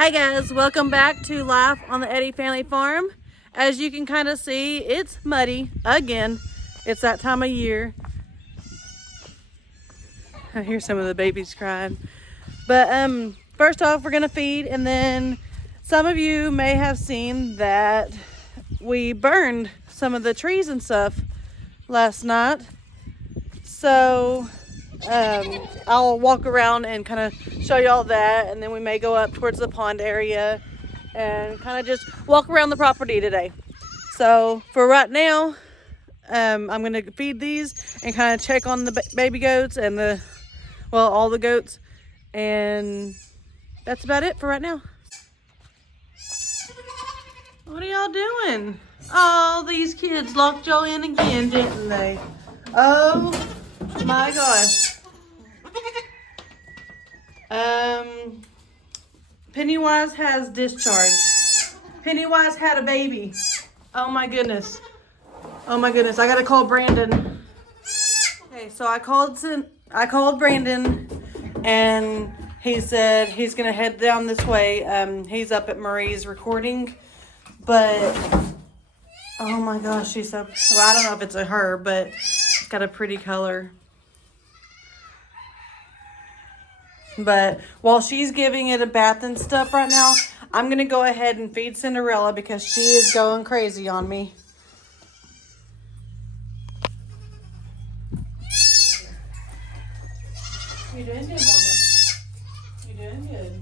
Hi guys, welcome back to Life on the Eddy Family Farm. As you can kind of see, it's muddy again. It's that time of year. I hear some of the babies crying. But first off, we're gonna feed, and then some of you may have seen that we burned some of the trees and stuff last night. So I'll walk around and kind of show y'all that, and then we may go up towards the pond area and kind of just walk around the property today. So for right now, I'm going to feed these and kind of check on the baby goats and all the goats, and that's about it for right now. What are y'all doing? Oh, these kids locked y'all in again, didn't they? Oh my gosh. Pennywise has discharged. Pennywise had a baby. Oh my goodness. Oh my goodness. I gotta call Brandon. Okay, so I called Brandon, and he said he's gonna head down this way. He's up at Marie's recording, but oh my gosh, she's so, well, I don't know if it's a her, but it's got a pretty color. But while she's giving it a bath and stuff right now, I'm going to go ahead and feed Cinderella because she is going crazy on me. You're doing good, Mama. You're doing good.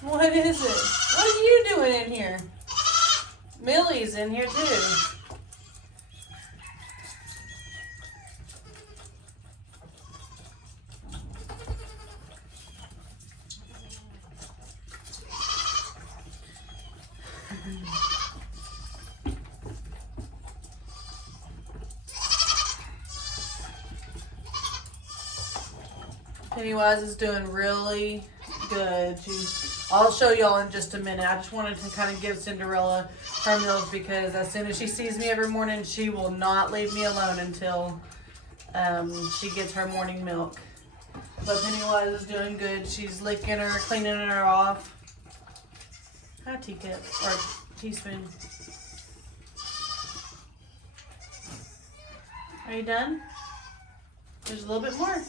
What is it? What are you doing in here? Millie's in here too. Pennywise is doing really good. I'll show y'all in just a minute. I just wanted to kind of give Cinderella her milk because as soon as she sees me every morning, she will not leave me alone until she gets her morning milk. But Pennywise is doing good. She's licking her, cleaning her off. Hi, teacup, or teaspoon. Are you done? There's a little bit more.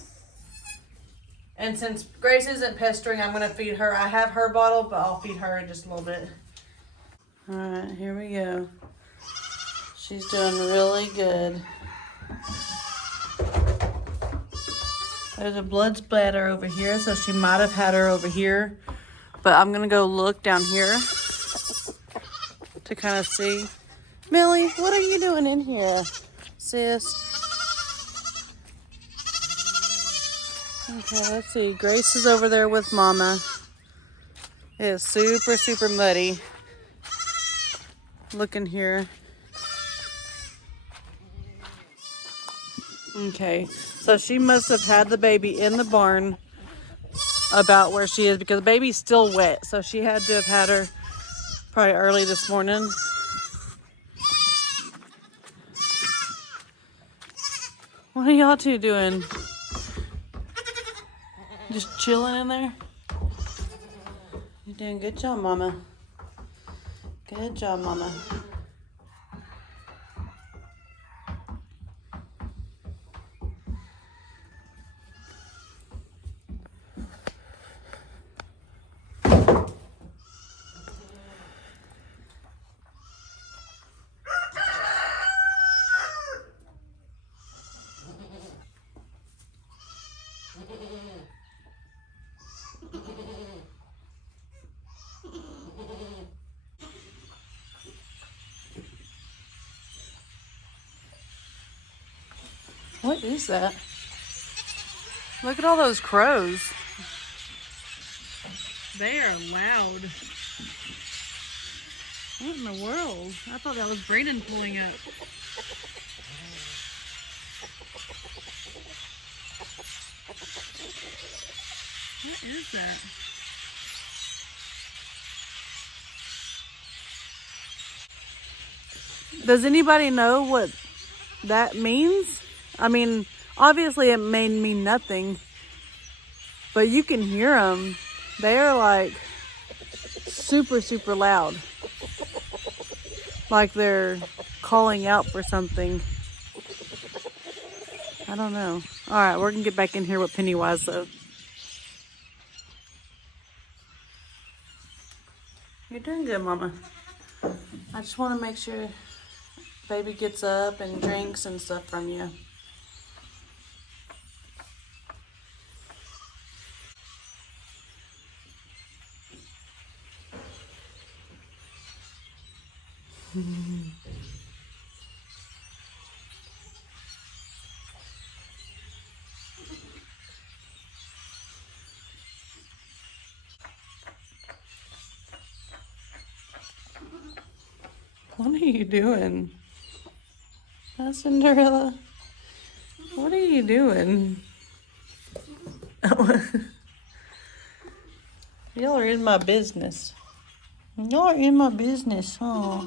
And since Grace isn't pestering, I'm going to feed her. I have her bottle, but I'll feed her in just a little bit. All right, here we go. She's doing really good. There's a blood splatter over here, so she might have had her over here. But I'm going to go look down here to kind of see. Millie, what are you doing in here, sis? Okay, let's see. Grace is over there with Mama. It is super, super muddy. Look in here. Okay, so she must have had the baby in the barn about where she is because the baby's still wet. So she had to have had her probably early this morning. What are y'all two doing? Just chilling in there? You're doing a good job, Mama. Good job, Mama. What is that? Look at all those crows. They are loud. What in the world? I thought that was Brayden pulling up. What is that? Does anybody know what that means? I mean, obviously it may mean nothing, but you can hear them. They are like super, super loud. Like they're calling out for something. I don't know. All right, we're gonna get back in here with Pennywise though. You're doing good, Mama. I just want to make sure baby gets up and drinks and stuff from you. What are you doing? Huh, Cinderella? What are you doing? Y'all are in my business. Y'all are in my business, huh?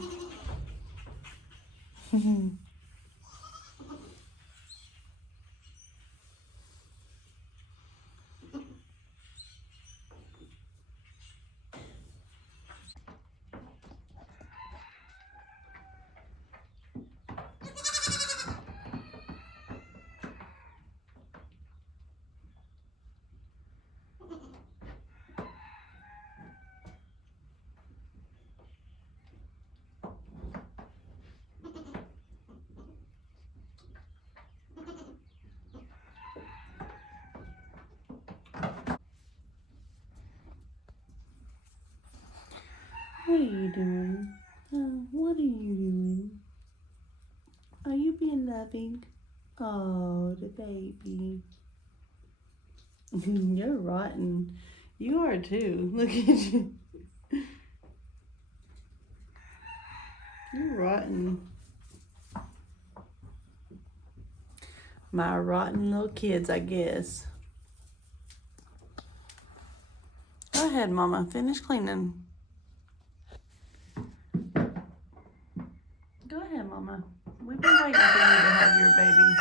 What are you doing? What are you doing? Are you being loving? Oh, the baby. You're rotten. You are too. Look at you. You're rotten. My rotten little kids, I guess. Go ahead, Mama. Finish cleaning. Go ahead, Mama. We've been waiting for you to have your baby.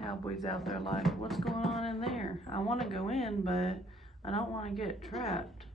Cowboy's out there like, what's going on in there? I want to go in, but I don't want to get trapped.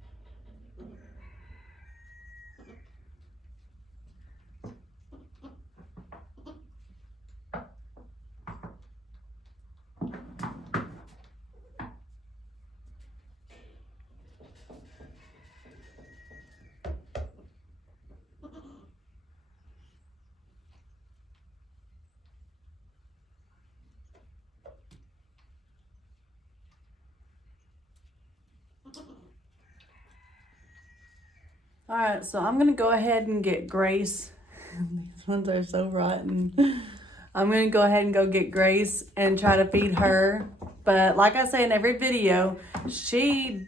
All right, so I'm gonna go ahead and get Grace. These ones are so rotten. I'm gonna go ahead and go get Grace and try to feed her. But like I say in every video, she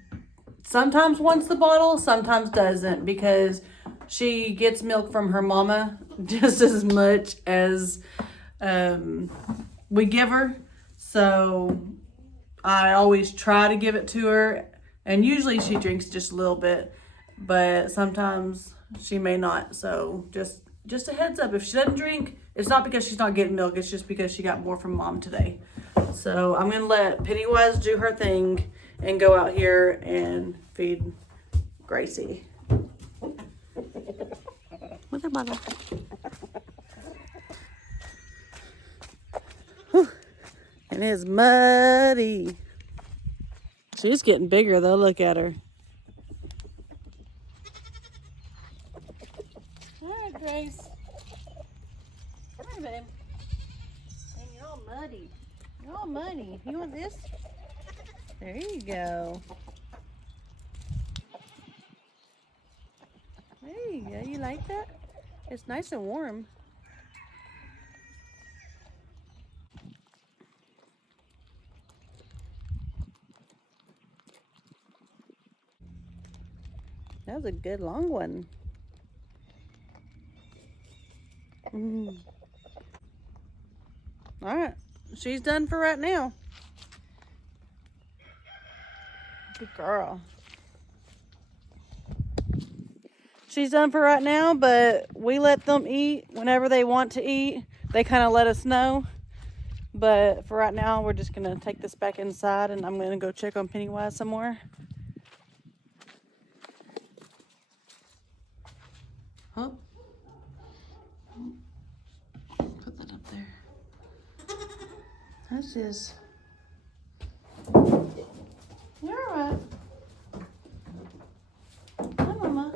sometimes wants the bottle, sometimes doesn't, because she gets milk from her mama just as much as we give her. So I always try to give it to her, and usually she drinks just a little bit, but sometimes she may not. So just a heads up, if she doesn't drink, it's not because she's not getting milk, it's just because she got more from mom today. So I'm gonna let Pennywise do her thing and go out here and feed Gracie with her bottle. Whew. And it's muddy. She's getting bigger though, look at her. Alright, Grace. Come here, babe. And you're all muddy. You're all muddy. You want this? There you go. There you go. You like that? It's nice and warm. That was a good long one. All right, she's done for right now. Good girl. She's done for right now, but we let them eat whenever they want to eat. they kind of let us know. But for right now, we're just gonna take this back inside, and I'm gonna go check on Pennywise some more. Oh, put that up there. That's just. You're alright. Hi, Mama.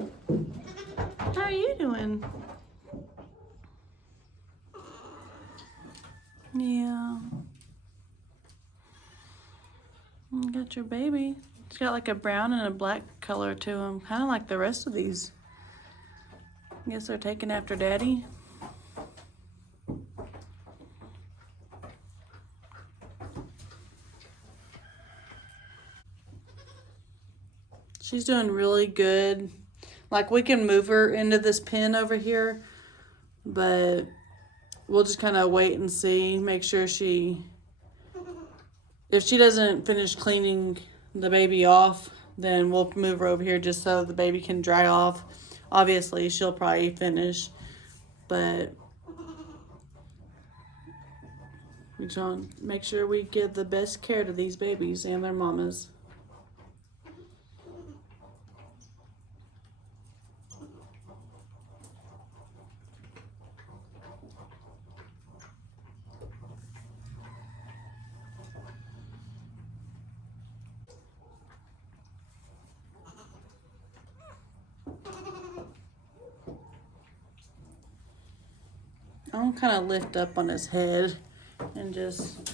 How are you doing? Yeah. You got your baby. It's got like a brown and a black color to him, kind of like the rest of these. I guess they're taken after Daddy. She's doing really good. Like, we can move her into this pen over here, but we'll just kind of wait and see. Make sure if she doesn't finish cleaning the baby off, then we'll move her over here just so the baby can dry off. Obviously, she'll probably finish, but we try to make sure we give the best care to these babies and their mamas. I'm kind of lift up on his head and just.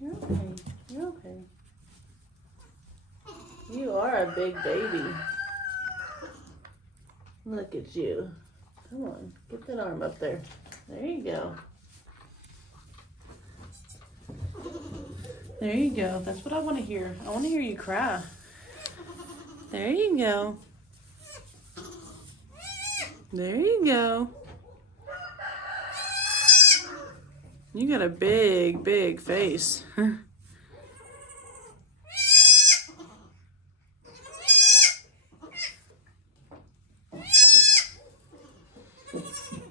You're okay. You're okay. You are a big baby. Look at you. Come on, get that arm up there. There you go. There you go. That's what I want to hear. I want to hear you cry. There you go. There you go. You got a big, big face. There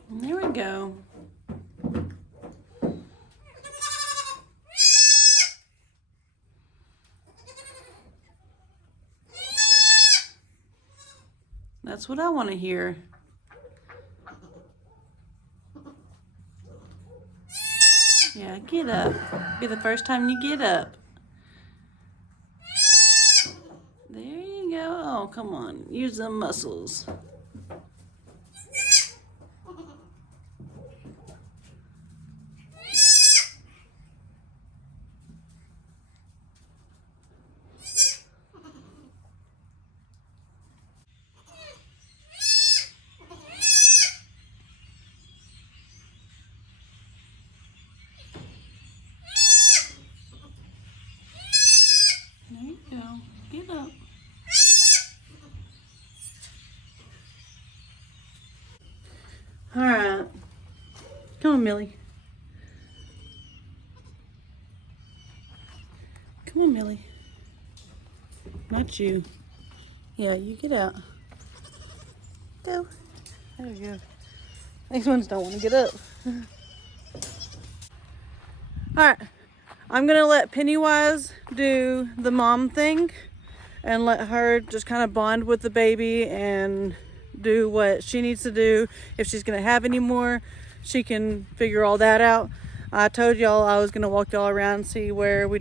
we go. That's what I want to hear. Yeah, get up. Be the first time you get up. There you go. Oh, come on. Use them muscles. There you go. Get up. All right. Come on, Millie. Come on, Millie. Not you. Yeah, you get out. Go. There you go. These ones don't want to get up. All right. I'm going to let Pennywise do the mom thing and let her just kind of bond with the baby and do what she needs to do. If she's going to have any more, she can figure all that out. I told y'all I was going to walk y'all around and see where we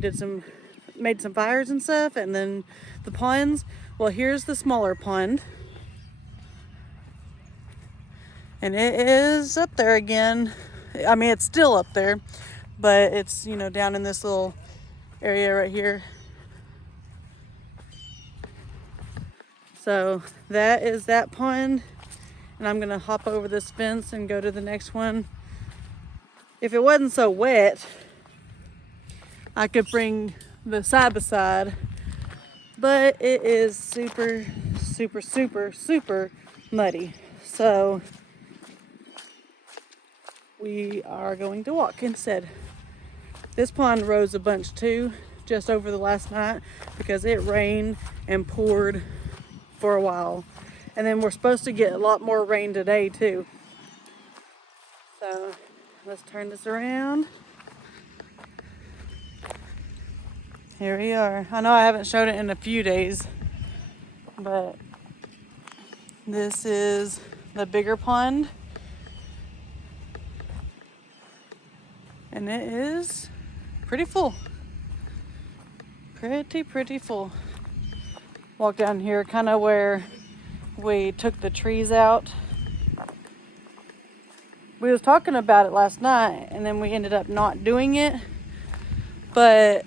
made some fires and stuff, and then the ponds. Well, here's the smaller pond. And it is up there again. I mean, it's still up there, but it's, you know, down in this little area right here. So that is that pond, and I'm gonna hop over this fence and go to the next one. If it wasn't so wet, I could bring the side by side, but it is super, super, super, super muddy. So we are going to walk instead. This pond rose a bunch too, just over the last night, because it rained and poured for a while. And then we're supposed to get a lot more rain today too. So let's turn this around. Here we are. I know I haven't showed it in a few days, but this is the bigger pond. And it is pretty full. Pretty full. Walk down here, kind of where we took the trees out. We was talking about it last night, and then we ended up not doing it. But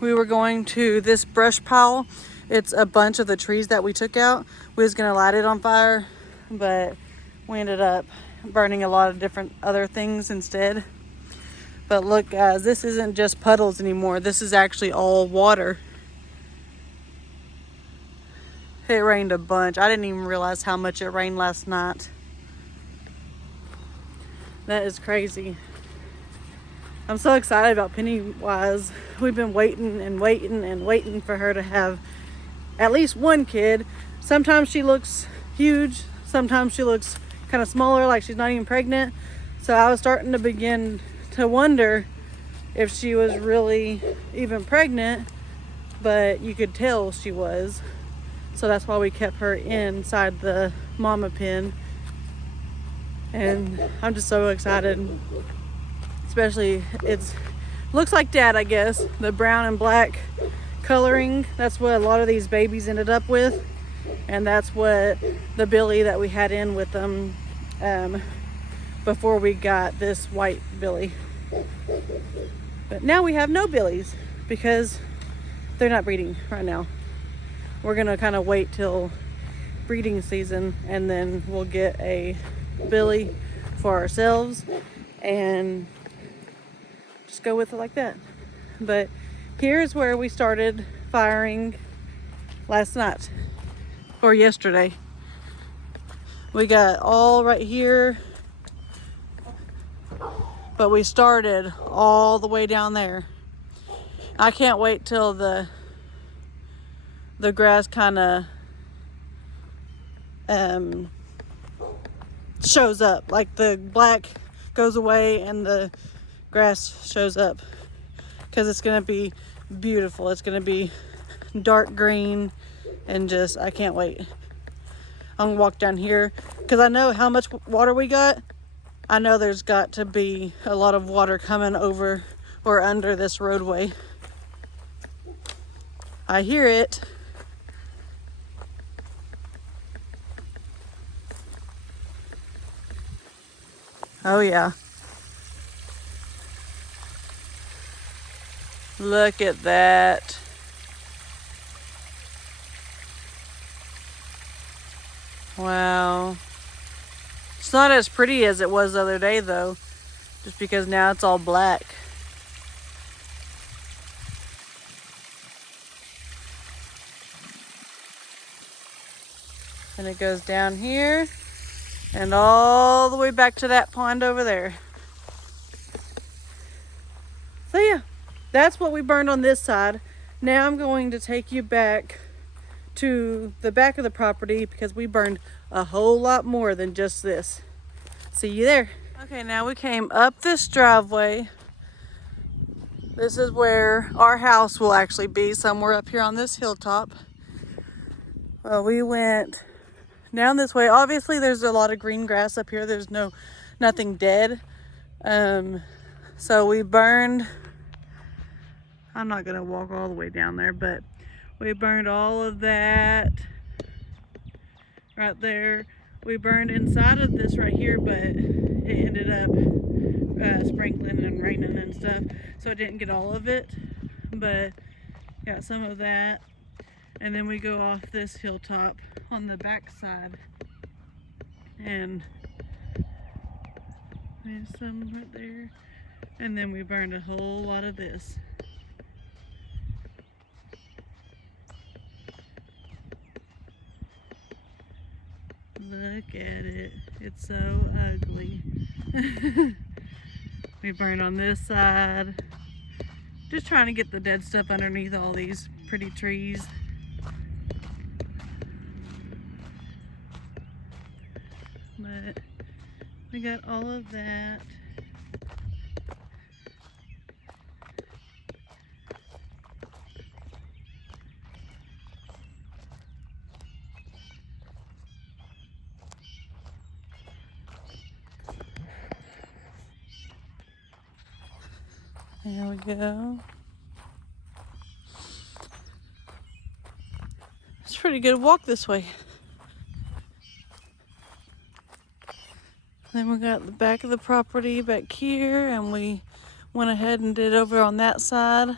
we were going to this brush pile. It's a bunch of the trees that we took out. We was gonna light it on fire, but we ended up burning a lot of different other things instead. But look guys, this isn't just puddles anymore. This is actually all water. It rained a bunch. I didn't even realize how much it rained last night. That is crazy. I'm so excited about Pennywise. We've been waiting for her to have at least one kid. Sometimes she looks huge. Sometimes she looks kind of smaller, like she's not even pregnant. So I was starting to begin to wonder if she was really even pregnant, but you could tell she was. So that's why we kept her inside the mama pen. And I'm just so excited. Especially, looks like dad, I guess. The brown and black coloring, that's what a lot of these babies ended up with. And that's what the Billy that we had in with them before we got this white Billy. But now we have no Billies because they're not breeding right now. We're gonna kind of wait till breeding season, and then we'll get a Billy for ourselves and just go with it like that. But here's where we started firing last night or yesterday. We got all right here, but we started all the way down there. I can't wait till the grass kind of shows up, like the black goes away and the grass shows up, because it's gonna be beautiful. It's gonna be dark green, and just I can't wait. I'm gonna walk down here because I know how much water we got. I know there's got to be a lot of water coming over or under this roadway. I hear it. Oh yeah. Look at that. Wow. It's not as pretty as it was the other day though, just because now it's all black. And it goes down here and all the way back to that pond over there. So yeah, that's what we burned on this side. Now I'm going to take you back to the back of the property because we burned a whole lot more than just this. See you there. Okay, now we came up this driveway. This is where our house will actually be, somewhere up here on this hilltop. Well, we went down this way. Obviously there's a lot of green grass up here. There's nothing dead. So we burned, I'm not gonna walk all the way down there, but we burned all of that right there. We burned inside of this right here, but it ended up sprinkling and raining and stuff, so it didn't get all of it, but got some of that. And then we go off this hilltop on the back side, and there's some right there. And then we burned a whole lot of this. Look at it. It's so ugly. We burned on this side. Just trying to get the dead stuff underneath all these pretty trees. But We got all of that. There we go. It's a pretty good walk this way. Then we got the back of the property back here, and we went ahead and did over on that side.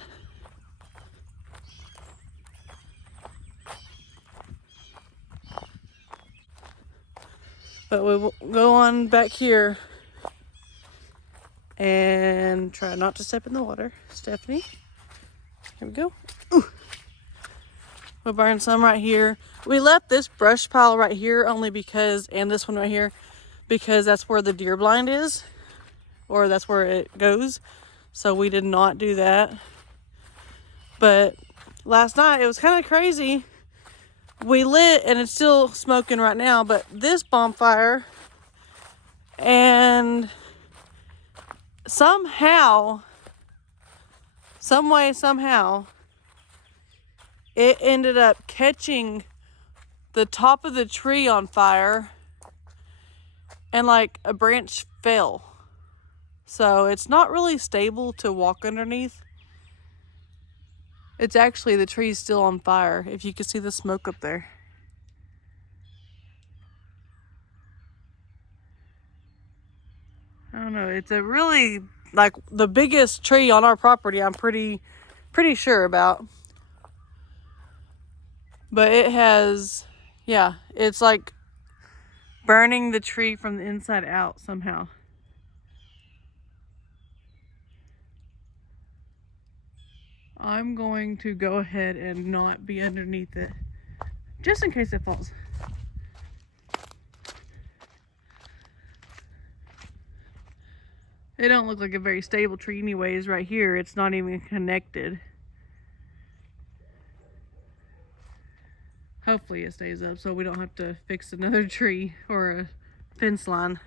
But we will go on back here and try not to step in the water. Stephanie, here we go. Ooh. We'll burn some right here. We left this brush pile right here only because, and this one right here, because that's where the deer blind is, or that's where it goes. So we did not do that. But last night it was kind of crazy. We lit, and it's still smoking right now, but this bonfire, and somehow, somehow, it ended up catching the top of the tree on fire, and like a branch fell. So it's not really stable to walk underneath. It's actually, the tree's still on fire, if you can see the smoke up there. I don't know, it's a really, like, the biggest tree on our property, I'm pretty sure about. But it has, yeah, it's like burning the tree from the inside out somehow. I'm going to go ahead and not be underneath it, just in case it falls. It don't look like a very stable tree anyways. Right here, it's not even connected. Hopefully it stays up so we don't have to fix another tree or a fence line.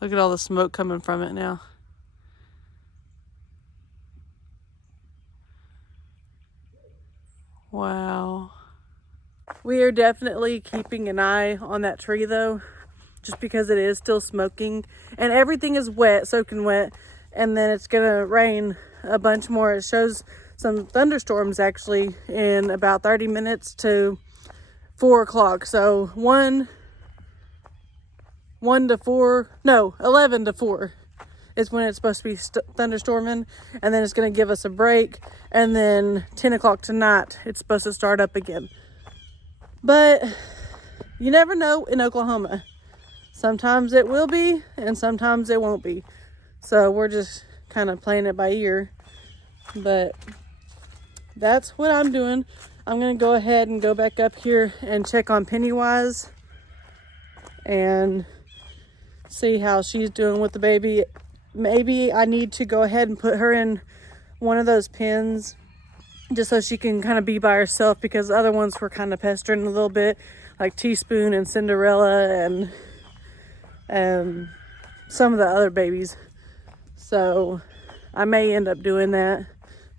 Look at all the smoke coming from it now. Wow. We are definitely keeping an eye on that tree though, just because it is still smoking and everything is wet, soaking wet, and then it's gonna rain a bunch more. It shows some thunderstorms actually in about 30 minutes to 4 o'clock. So 11 to 4 is when it's supposed to be thunderstorming, and then it's going to give us a break, and then 10 o'clock tonight it's supposed to start up again. But you never know in Oklahoma. Sometimes it will be and sometimes it won't be, so we're just kind of playing it by ear. But that's what I'm doing. I'm going to go ahead and go back up here and check on Pennywise and see how she's doing with the baby. Maybe I need to go ahead and put her in one of those pens just so she can kind of be by herself, because the other ones were kind of pestering a little bit, like Teaspoon and Cinderella and some of the other babies. So I may end up doing that,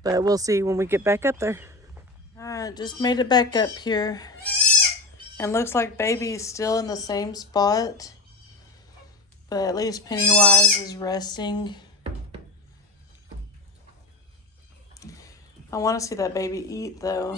but we'll see when we get back up there. All right, just made it back up here, and looks like baby's still in the same spot, but at least Pennywise is resting. I want to see that baby eat though.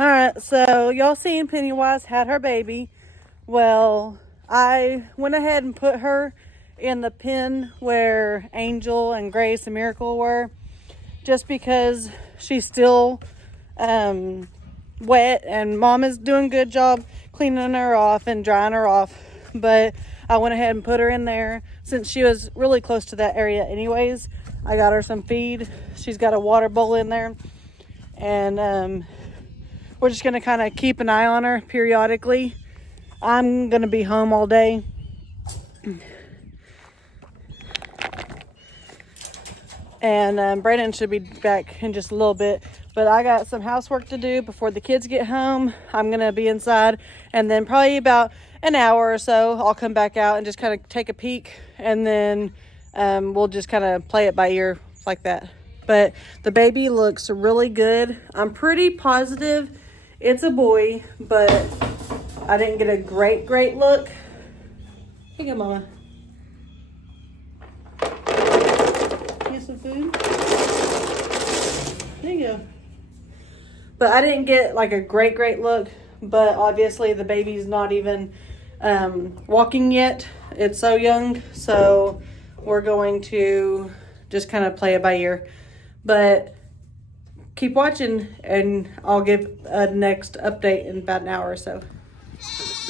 Alright, so y'all seen Pennywise had her baby. Well, I went ahead and put her in the pen where Angel and Grace and Miracle were, just because she's still wet, and Mom is doing a good job cleaning her off and drying her off. But I went ahead and put her in there since she was really close to that area anyways. I got her some feed. She's got a water bowl in there, and we're just gonna kind of keep an eye on her periodically. I'm gonna be home all day. And Brayden should be back in just a little bit. But I got some housework to do before the kids get home. I'm going to be inside. And then probably about an hour or so, I'll come back out and just kind of take a peek. And then we'll just kind of play it by ear like that. But the baby looks really good. I'm pretty positive it's a boy, but I didn't get a great look. Here you go, Mama. Some food. There you go. But I didn't get like a great look, but obviously the baby's not even walking yet. It's so young, so we're going to just kind of play it by ear. But keep watching and I'll give a next update in about an hour or so.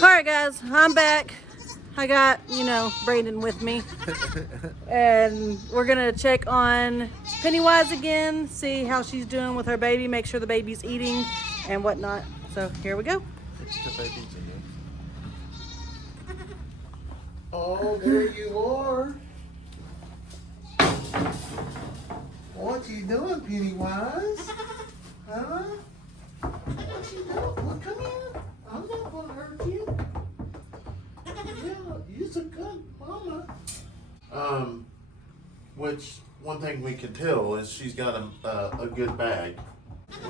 All right, guys, I'm back. I got, Brayden with me. And we're going to check on Pennywise again, see how she's doing with her baby, make sure the baby's eating and whatnot. So here we go. It's the baby again. Oh, there you are. What you doing, Pennywise? Huh? What you doing? Well, come here. I'm not going to hurt you. Yeah, you're a good mama. Which one thing we can tell is she's got a good bag.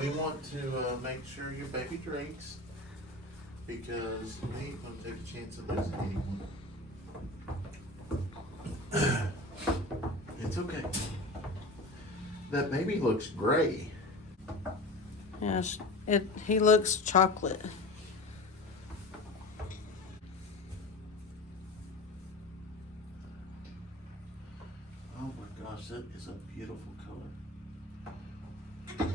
We want to make sure your baby drinks because we ain't gonna take a chance of losing anyone. It's okay. That baby looks gray. Yeah, he looks chocolate. Oh my gosh, that is a beautiful color. Come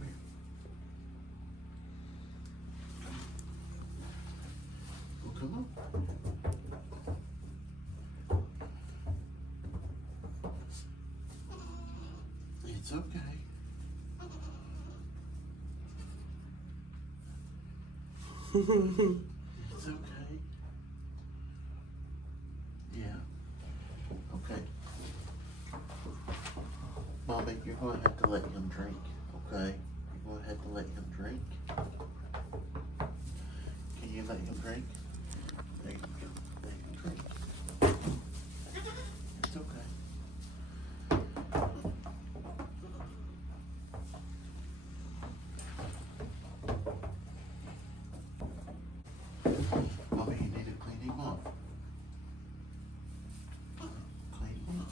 here. Well, come on. It's okay. It's okay. Yeah. Okay. Mommy, you're going to have to let him drink, okay? You're going to have to let him drink. Can you let him drink? There you go. Let him drink. It's okay. Mommy, you need to clean him up. Clean him up.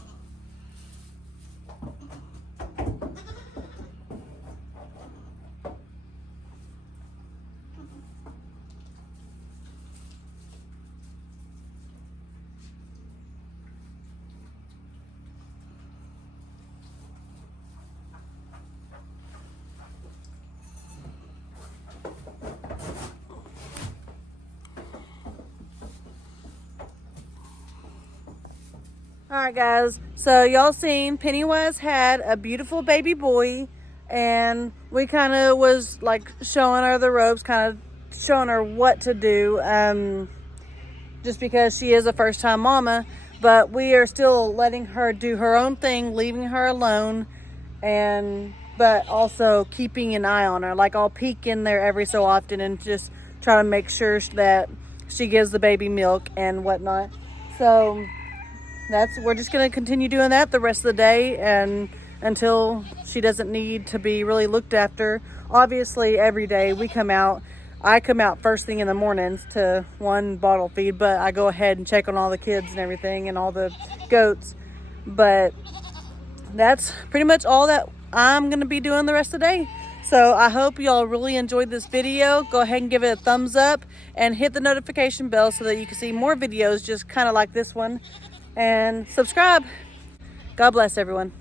All right, guys, so y'all seen Pennywise had a beautiful baby boy, and we kind of was like showing her the ropes, kind of showing her what to do, just because she is a first-time mama. But we are still letting her do her own thing, leaving her alone, but also keeping an eye on her. Like, I'll peek in there every so often and just try to make sure that she gives the baby milk and whatnot. So we're just going to continue doing that the rest of the day and until she doesn't need to be really looked after. Obviously, every day I come out first thing in the mornings to one bottle feed, but I go ahead and check on all the kids and everything and all the goats. But that's pretty much all that I'm going to be doing the rest of the day. So I hope y'all really enjoyed this video. Go ahead and give it a thumbs up and hit the notification bell so that you can see more videos just kind of like this one. And subscribe. God bless everyone.